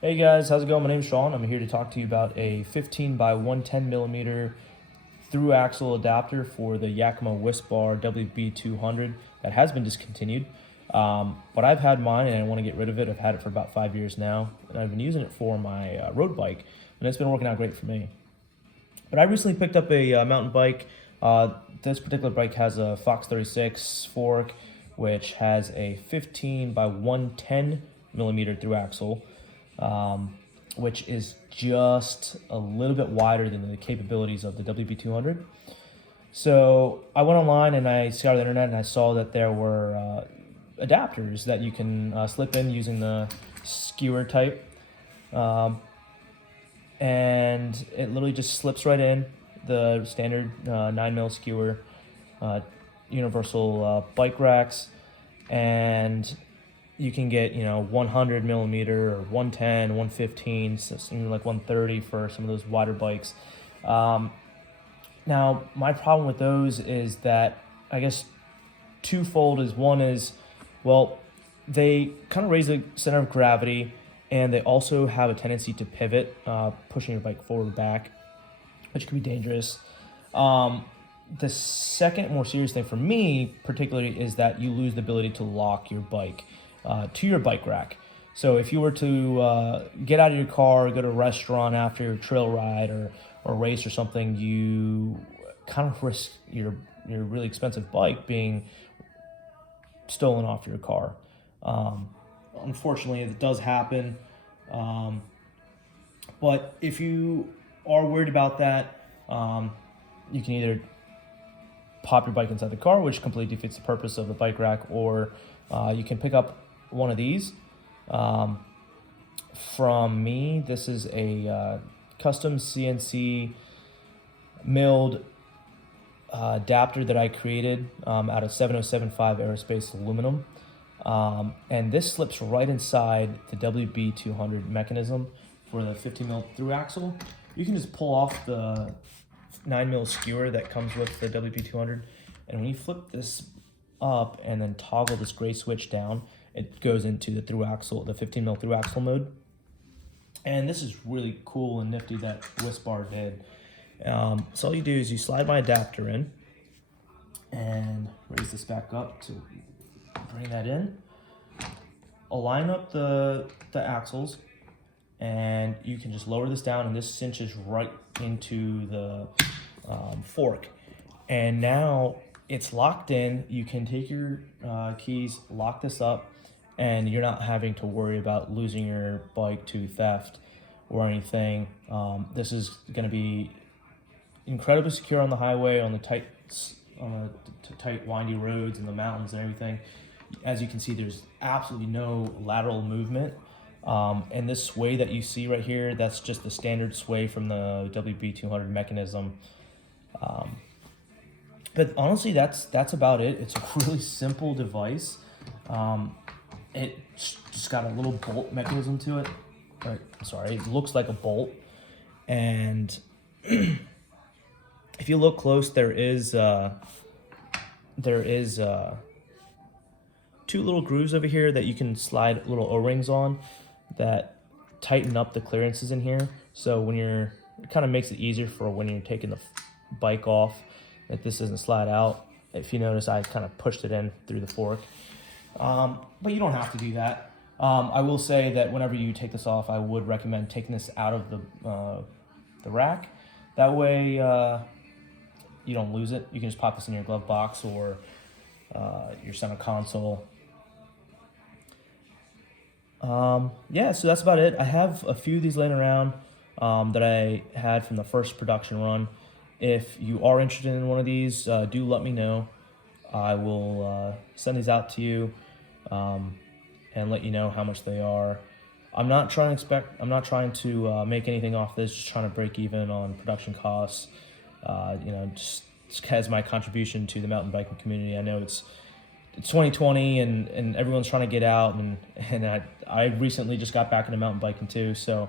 Hey guys, how's it going? My name's Sean. I'm here to talk to you about a 15 by 110 millimeter through axle adapter for the Yakima Whispbar WB200 that has been discontinued. But I've had mine and I want to get rid of it. I've had it for about 5 years now, and I've been using it for my road bike, and it's been working out great for me. But I recently picked up a mountain bike. This particular bike has a Fox 36 fork, which has a 15 by 110 millimeter through axle, which is just a little bit wider than the capabilities of the WB200. So I went online and I scoured the internet and I saw that there were adapters that you can slip in using the skewer type. And it literally just slips right in the standard 9mm skewer, universal bike racks, and you can get 100 millimeter or 110, 115, something like 130 for some of those wider bikes. Now my problem with those is that I guess twofold. One is, well, they kind of raise the center of gravity, and they also have a tendency to pivot, pushing your bike forward or back, which can be dangerous. The second more serious thing for me particularly is that you lose the ability to lock your bike to your bike rack. So if you were to get out of your car, go to a restaurant after your trail ride or race or something, you kind of risk your really expensive bike being stolen off your car. Unfortunately, it does happen. But if you are worried about that, you can either pop your bike inside the car, which completely defeats the purpose of the bike rack, or you can pick up one of these. From me, this is a custom CNC milled adapter that I created out of 7075 aerospace aluminum. And this slips right inside the WB200 mechanism for the 15mm through axle. You can just pull off the 9mm skewer that comes with the WB200, and when you flip this up and then toggle this gray switch down, it goes into the through axle, the 15mm through axle mode. And this is really cool and nifty that Whispbar did. So all you do is you slide my adapter in and raise this back up to bring that in. Align up the axles, and you can just lower this down, and this cinches right into the fork. And now it's locked in. You can take your keys, lock this up, and you're not having to worry about losing your bike to theft or anything. This is going to be incredibly secure on the highway, on the tight windy roads and the mountains and everything. As you can see, there's absolutely no lateral movement. And this sway that you see right here, that's just the standard sway from the WB200 mechanism. But honestly, that's about it. It's a really simple device. It just got a little bolt mechanism to it. It looks like a bolt. And if you look close, there is two little grooves over here that you can slide little O-rings on that tighten up the clearances in here. So when it kind of makes it easier for when you're taking the bike off, that this doesn't slide out. If you notice, I kind of pushed it in through the fork. But you don't have to do that. I will say that whenever you take this off, I would recommend taking this out of the rack. That way you don't lose it. You can just pop this in your glove box or your center console. Yeah, so that's about it. I have a few of these laying around that I had from the first production run. If you are interested in one of these, do let me know. I will send these out to you and let you know how much they are. I'm not trying to make anything off this, just trying to break even on production costs. Just as my contribution to the mountain biking community. I know it's 2020 and everyone's trying to get out, and I recently just got back into mountain biking too, so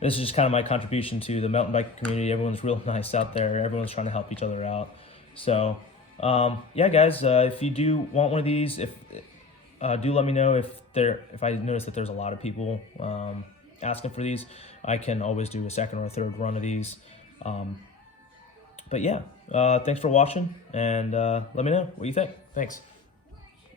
this is just kind of my contribution to the mountain biking community. Everyone's real nice out there. Everyone's trying to help each other out. So yeah, guys, if you do want one of these, do let me know if I notice that there's a lot of people asking for these, I can always do a second or a third run of these. But yeah, thanks for watching, and let me know what you think. Thanks.